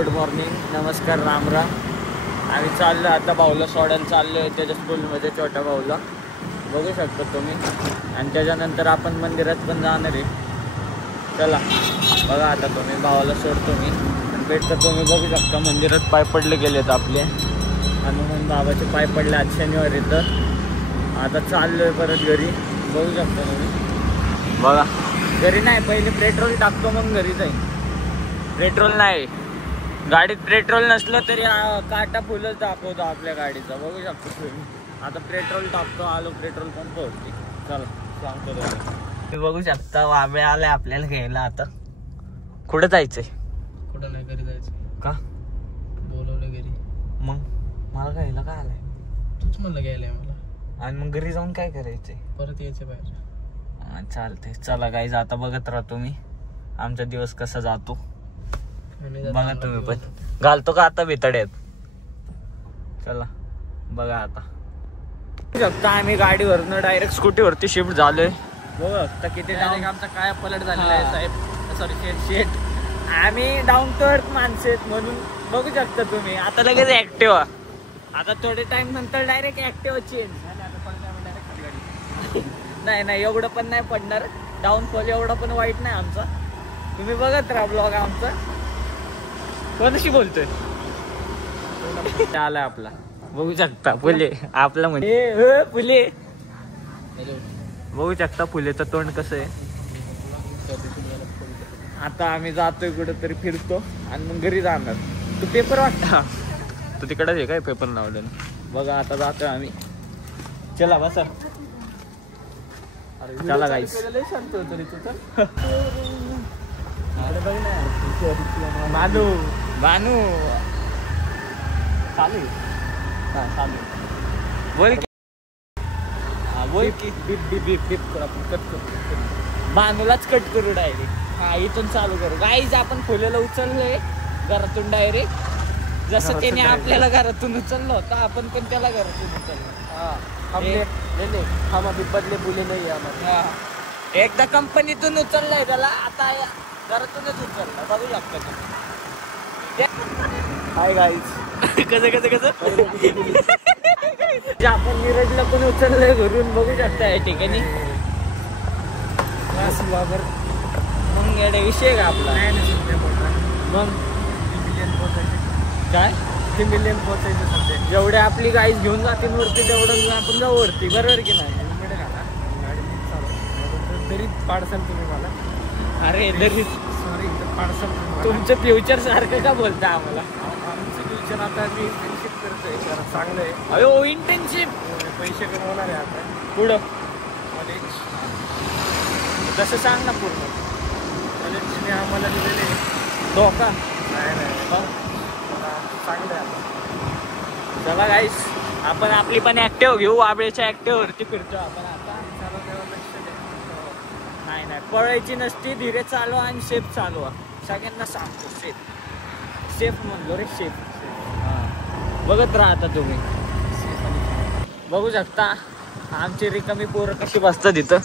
Good morning, नमस्कार, राम राम. आम्ही चाललो आता भाऊला सोडायला चाललो आहे त्याच्या स्कूलमध्ये, छोट्या भाऊला बघू शकता तुम्ही. आणि त्याच्यानंतर आपण मंदिरात पण जाणार आहे. चला बघा आता तुम्ही, भावाला सोडतो मी आणि भेटतो. तुम्ही बघू शकता मंदिरात पाय पडले गेलेत आपले, हनुमान बाबाचे पाय पडले आज शनिवारी. तर आता चाललो आहे परत घरी, बघू शकता तुम्ही. बघा घरी नाही, पहिले पेट्रोल टाकतो मग घरी जाईल. पेट्रोल नाही, गाडीत पेट्रोल नसलं तरी काटा फुलच दाखवतो आपल्या गाडीचा, बघू शकतो तुम्ही. आता पेट्रोल टाकतो, आलो पेट्रोल पंप होती. चला सांगतो तुम्हाला. तुम्ही बघू शकता वाबळे आले आपल्याला घ्यायला. आता कुठं जायचंय? कुठं नाही, घरी जायचं. का बोलवलं घरी? मग मला घ्यायला का आलाय? तूच म्हणलं घ्यायला मला. आणि मग घरी जाऊन काय करायचंय? परत यायचं बाहेर. चालतंय. चला गाईज, आता बघत राहतो मी आमचा दिवस कसा जातो. बघा तुम्ही पण, घालतो का आता भितड्यात. चला बघा आता. शकता आम्ही गाडीवरनं डायरेक्ट स्कूटीवरती शिफ्ट झालोय. बघा किती आमचा काय पलट झालेला आहे साहेब, सॉरी शेट. आम्ही डाऊन टू अर्थ माणसं आहेत म्हणून बघू शकता तुम्ही. आता लगेच ऍक्टिव्हा, आता थोडे टाइम नंतर डायरेक्ट ऍक्टिव्हा चेंज. नाही नाही एवढं पण नाही पडणार, डाऊनफॉल एवढा पण वाईट नाही आमचा. तुम्ही बघत राहा ब्लॉग आमचा. कोणाशी बोलतोय? आलाय आपला, बघू शकता फुले आपला म्हणजे फुले. बघू शकता फुलेचं तोंड कसं आहे. आता आम्ही जातोय कुठेतरी फिरतो आणि मग घरी जाणार. तू पेपर वाटता, तू तिकडच आहे काय पेपर लावलं? बघा आता जातोय आम्ही. चला बसा. चला गाईस. बानू बानू चालू बोल की. बोल की. बानूलाच कट करू डायरेक्ट. हा इथून चालू करू गाईज. आपण फुलेला उचललोय घरातून डायरेक्ट, जसं त्याने आपल्याला घरातून उचललं होतं, आपण पण त्याला घरातून उचललं. हम अभी बदले बोले नाही आम्हाला. एकदा कंपनीतून उचललंय त्याला, आता घरातूनच उचललं. बघू शकता हाय गाईज. कसं आपण मिरजला पण उचललंय घरून, बघू शकता या ठिकाणी. मग येडे विषय का आपला? मग काय 3 मिलियन पोहोचायचं सध्या. जेवढे आपली गाईज घेऊन जातील वरती तेवढं आपण जाऊ वरती, बरोबर की नाही? तरी पार्सल तुम्ही मला. अरे तरी सॉरी पार्सल. तुमचं फ्युचर सारखं का बोलता आम्हाला? आमचं फ्युचर आता मी इंटर्नशिप करतोय, जरा चांगलं आहे. अयो इंटर्नशिप, पैसे कमवणार आहे आता पुढं. कॉलेज तसं सांग ना पूर्ण. कॉलेजने आम्हाला दिलेले धोका नाही चांगलं आहे आता. चला गाईस, आपण आपली पण ऍक्टिव्ह घेऊ. आबळेच्या ऍक्टिव्ह वरती फिरतो आपण आता. नाही पळायची नसती, धीरे चालवा आणि सेफ चालवा. सगळ्यांना सांगतो सेफ म्हणलो रे, सेफ. बघत राहा आता तुम्ही. बघू शकता आमची रिकामी पोरं कशी बसतात इथं.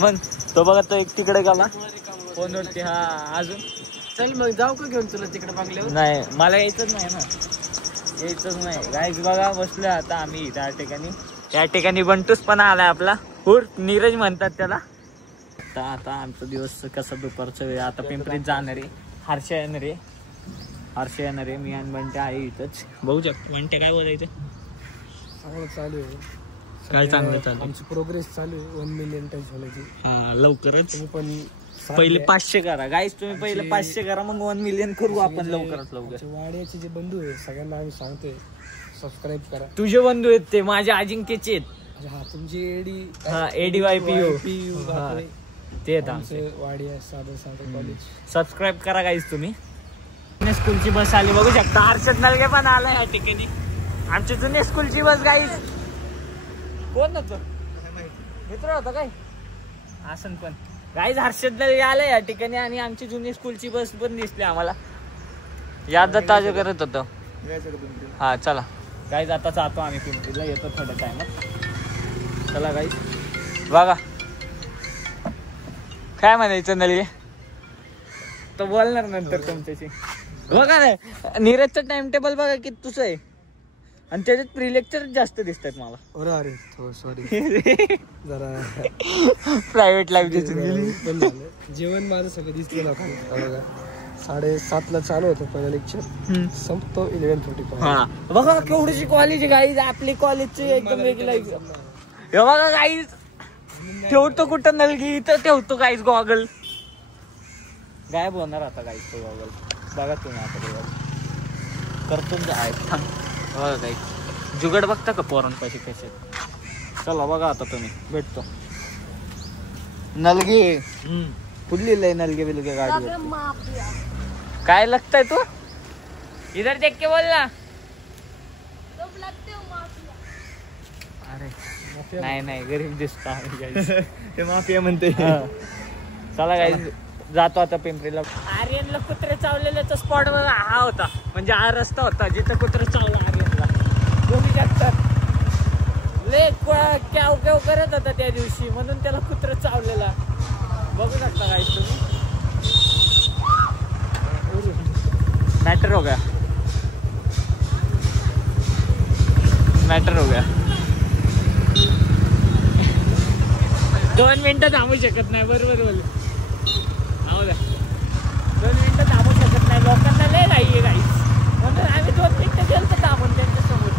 मग तो बघा तो एक तिकडे गेला फोनवरती. हा अजून चल मग जाऊ का घेऊन तुला तिकडे बंगल्यावर? नाही, मला यायचंच नाही ना, यायचंच नाही. गाईज बघा बसलोय आता आम्ही त्या ठिकाणी. त्या ठिकाणी बंटूस पण आलाय आपला, नीरज म्हणतात त्याला. आता आमचा दिवस कसा दुपारचा वेळ. आता पिंपरीत जाणार आहे. हर्षा येणार आहे. मी आणि बंटे आहे इथंच. बघू शकतो. बंटे काय बोलायचं? चांगलं चालू आहे. काय चांगलं चालू? आमची प्रोग्रेस चालू आहे 1 मिलियन टच होण्याची. हा लवकरच. तुम्ही पण पहिले 500 करा गाईस. तुम्ही पहिले 500 करा, मग 1 मिलियन करू आपण लवकरात लवकर. वाड्याचे जे बंधू आहे सगळ्यांना आम्ही सांगतोय सबस्क्राईब करा. तुझे बंधू आहेत ते, माझे अजिंक्यचे आहेत. हा तुमची ADYPU ते वाडी आहे. साधं कॉलेज. सबस्क्राईब करा गाईस तुम्ही. स्कूलची बस आली, बघू शकता. हर्षद नलगे पण आला या ठिकाणी. आमची जुनी स्कूलची बस गाईस. कोण होतं? मित्र होता काय असं पण. गाईज हर्षद नलगे आले या ठिकाणी आणि आमची जुनी स्कूलची बस पण दिसली आम्हाला. याद ताज करत होतं. हा चला गाईज, आता जातो आम्ही पिंपरीला. येतो थोड्या टायमात. चला गाईज बघा काय म्हणायचं नलगे. तो बोलणार नंतर तुमच्याशी. बघा ना नीरजचं टाइम टेबल बघा किती तुझं आहे आणि त्याच्यात प्री लेक्चर जास्त दिसतात मला. अरे सॉरी जरा प्रायव्हेट लाईफ दिसून गेली. जेवण माझं सगळं दिसलं ना बघा. 7:30ला चालू होतं पहिलं लेक्चर, संपतो 11:45. हा बघा केवढीशी कॉलेज गाईज आपली कॉलेजची एकदम वेगळी लाईफ. हे बघा गाईज ठेवतो कुठं नलगी इथं ठेवतो गाईज गॉगल. गायब होणार आता गाईज तो गॉगल. बघा तुम्ही आता करतो बघा गाईज जुगड बघता का पोरांपाशी कसे. चला बघा आता तुम्ही भेटतो. नलगी फुडलेलं आहे नलगे बिलगे गाडी. काय लगताय तू इधर देख के बोल ना. अरे नाही गरीब दिसतो ते माफिया म्हणते. चला गाईज जातो आता पिंपरीला. आर्यनला कुत्रे चावलेल्याचा स्पॉट बघा हा होता, म्हणजे हा रस्ता होता जिथं कुत्रे चावलं आर्यनला. तुम्ही शकतात ले क्याव क्याव करत होता त्या दिवशी म्हणून त्याला कुत्रे चावलेला. बघू शकता गाईज तुम्ही. मैटर हो गया 2 मिनिटं थांबू शकत नाही. बरोबर बोल. हो द्या 2 मिनिटं थांबू शकत नाही. लोकांना लय घाई आहे गाईज म्हणून आम्ही 2 मिनिटं गेलो तर थांबून त्यांच्यासमोर.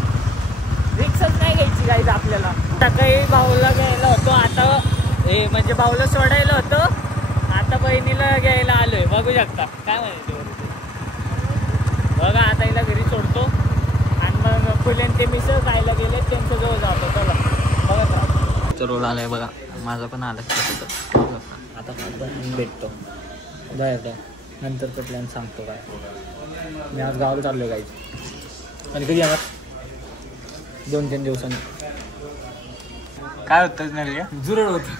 रिक्षाच नाही घ्यायची गाईज आपल्याला. सकाळी भाऊला घ्यायला होतो, आता हे म्हणजे भाऊला सोडायला होतं, आता बहिणीला घ्यायला आलोय. बघू शकता काय म्हणायचं बघा. आता हिला घरी सोडतो आणि मग फुलेन ते मिसळ खायला गेले त्यांच्या जवळ जातो. चला बघा रोल आलाय बघा. माझा पण आला आता भेटतो जायचं नंतर तो प्लॅन सांगतो काय. मी आज गावाला चाललो गाईज आणि कधी येणार 2-3 दिवसांनी. काय होतं नाही जुरळ होतं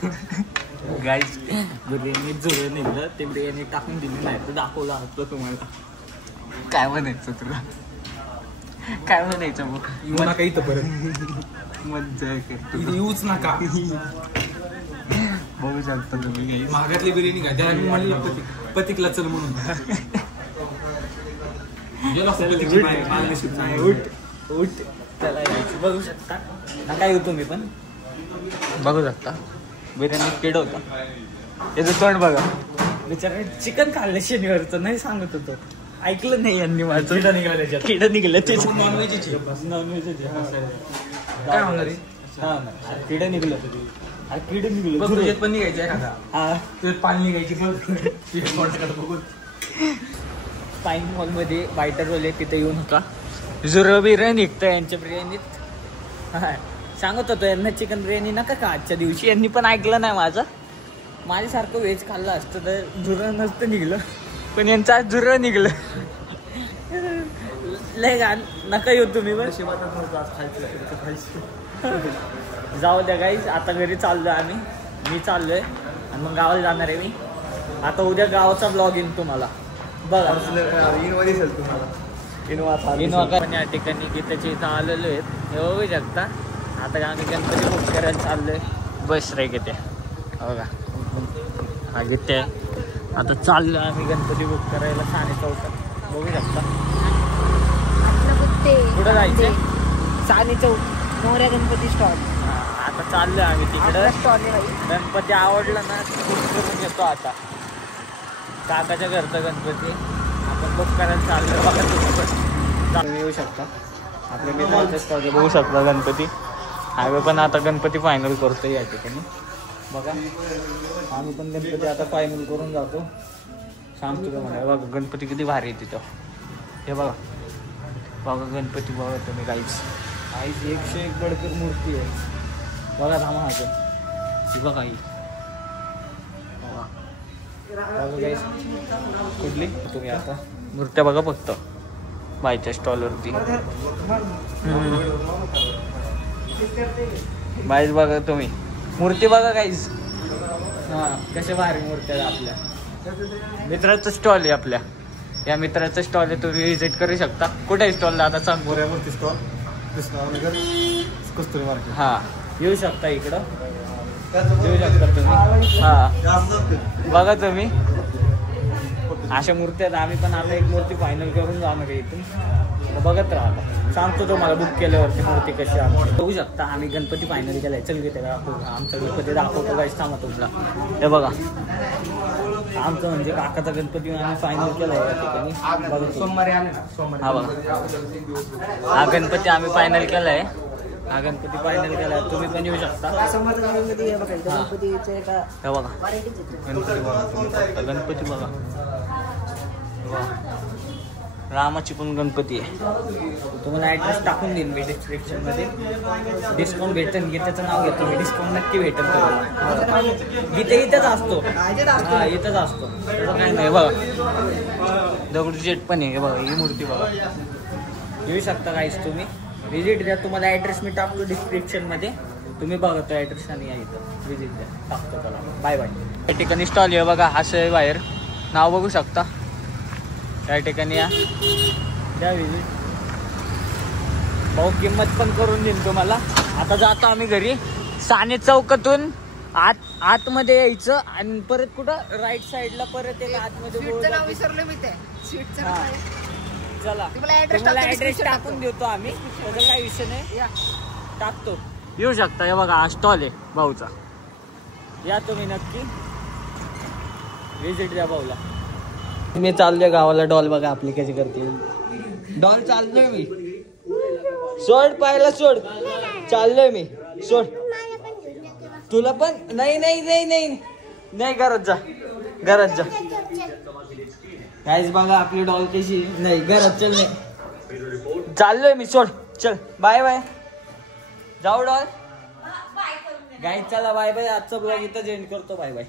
गाईज. बिर्याणी जुरळ निघलं ते बिर्याणी टाकून दिली नाही तर दाखवलं होतं तुम्हाला. काय म्हणायचं तुला काय म्हणायचं मग येऊ नका इथं परत. मज्जा येऊच नका. बघू शकता तुम्ही महागातली बिर्याणी का त्याला मी म्हणलं पतिकला चल म्हणून. उठ त्याला यायची. बघू शकता नका येऊ तुम्ही पण. बघू शकता बिर्याणी किड होता. याचं तोंड बघा. बिचारा चिकन खाल्लं शनिवारचं नाही सांगत होतो. ऐकलं नाही यांनी माझं. किडा निघाला त्याच्यात. किडा निघाला त्याच्यात. नॉनव्हेजची काय होणार किडा निघलं. किडे निघलं तुझ्यात पण निघायची एखादा. हा तुझ्यात पाणी निघायची बघून. पाईन मॉलमध्ये बायटर रोल आहे तिथे येऊ नका. जुरं बिरं निघतं यांच्या बिर्याणीत. हा सांगत होतो यांना चिकन बिर्याणी नका का आजच्या दिवशी. यांनी पण ऐकलं नाही माझं. माझ्यासारखं व्हेज खाल्लं असतं तर जुरं नसतं निघलं, पण यांचं आज जुरं निघलं. लय घाण नका येऊ तुम्ही. बस जाऊ द्या गाईज. आता घरी चाललोय आम्ही. मी चाललोय आणि मग गावाला जाणार आहे मी. आता उद्या गावाचा ब्लॉग येईल तुम्हाला बघा. इनोवा या ठिकाणी गीताच्या इथं आलेलो आहेत हे बघू शकता. आता आम्ही गणपती बुक करायला चाललोय. बस रे गीत्या बघा. हा गीत्या आता चाललोय आम्ही गणपती बुक करायला साने चौकात. बघू शकता कुठं जायचंय. साने चौक मोऱ्या गणपती स्टॉल. आता चाललोय आम्ही तिकडं. गणपती आवडला ना बुक करून घेतो. आता काकाच्या घरचा गणपती आपण बुक करायला चाललोय. बघा तुम्ही येऊ शकता. आपल्या मित्राच्या स्टॉल बघू शकता गणपती. आम्ही पण आता गणपती फायनल करतो या ठिकाणी. बघा आम्ही पण गणपती आता फायनल करून जातो. सांगतो तुम्हाला. बघा गणपती किती भारी आहे तिथं. हे बघा बघा गणपती बघा तुम्ही गाईच. आईच 101 बडकर मूर्ती आहे. बघा थांबा माझं ही बघा ही बघा गाईस कुठली तुम्ही आता मूर्त्या बघा फक्त बाईच्या स्टॉलवरती. बाईच बघा तुम्ही मूर्ती बघा गाईस. हां कशा भारी मूर्त्या आपल्या मित्राचं स्टॉल आहे. आपल्या या मित्राचं स्टॉल आहे. तुम्ही व्हिजिट करू शकता. कुठे स्टॉल दादा सांग. मोऱ्यावरती स्टॉल कृष्णानगर कस्तुरी मार्केट. हां येऊ शकता इकडं. येऊ शकता तुम्ही. हां बघा तुम्ही अशा मूर्ती आहेत. आम्ही पण आता एक मूर्ती फायनल करून जाणार आहे इथून. तर बघत राहा, सांगतो तुम्हाला बुक केल्यावरती मूर्ती कशी आहे. बघू शकता आम्ही गणपती फायनल केलाय. चल घेते आमचा गणपती दाखवतो काय थांबा तुमचा. हे बघा आमचं म्हणजे काकाचा गणपती आम्ही फायनल केलाय या ठिकाणी. बघा सोमवारी आले ना, सोमवारी. हा बघा हा गणपती आम्ही फायनल केलाय. हा गणपती फायनल केलाय. तुम्ही पण येऊ शकता. समोरचा गणपती आहे बघा. गणपतीचं एका हे बघा variety च आहे. गणपती बघा तुम्ही फक्त गणपती बघा. रामाची पण गणपती आहे. तुम्हाला ॲड्रेस टाकून देईन मी डिस्क्रिप्शनमध्ये. डिस्काउंट भेटेल. गीतेचं नाव घेतो मी. डिस्काउंट नक्की भेटेल तुम्हाला. गीते इथंच असतो. हा इथंच असतो. त्याचं काही नाही. बघा दगडूशेठ पण आहे. हे बघा ही मूर्ती बघा. येऊ शकता काहीच तुम्ही व्हिजिट द्या. तुम्हाला ॲड्रेस मी टाकतो डिस्क्रिप्शनमध्ये. तुम्ही बघा तो ॲड्रेस आणि या इथं व्हिजिट द्या. टाकतो त्याला. Bye bye. या ठिकाणी स्टॉल आहे बघा. असं आहे बाहेर. नाव बघू शकता. त्या ठिकाणी या द्या व्हिजिट. भाऊ किंमत पण करून देईन तुम्हाला. आता जातो आम्ही घरी. साने चौकातून आतमध्ये यायचं आणि परत कुठं राईट साईडला परत एक आतमध्ये स्वीटचं नाव विसरलो मी ते. स्वीटचं नाव काय? चला तुम्हाला ॲड्रेस टाकून देतो आम्ही. त्याचा काही विषय नाही. टाकतो. येऊ शकता. हे बघा हा स्टॉल आहे भाऊचा. या तुम्ही नक्की व्हिजिट द्या भाऊला. मी चाललोय गावाला. डॉल बघा आपली कशी करते. डॉल चाललोय मी. सोड पाहिला सोड. चाललोय मी. सोड तुला पण. नाही नाही नाही नाही नाही घरात जा. घरात जा. गाईज बघा आपली डॉल कशी. नाही घरात चल. नाही चाललोय मी. सोड चल. Bye bye. जाऊ डॉल. गाईज चला बाय बाय. आजचा ब्लॉग इथं एंड करतो. Bye bye.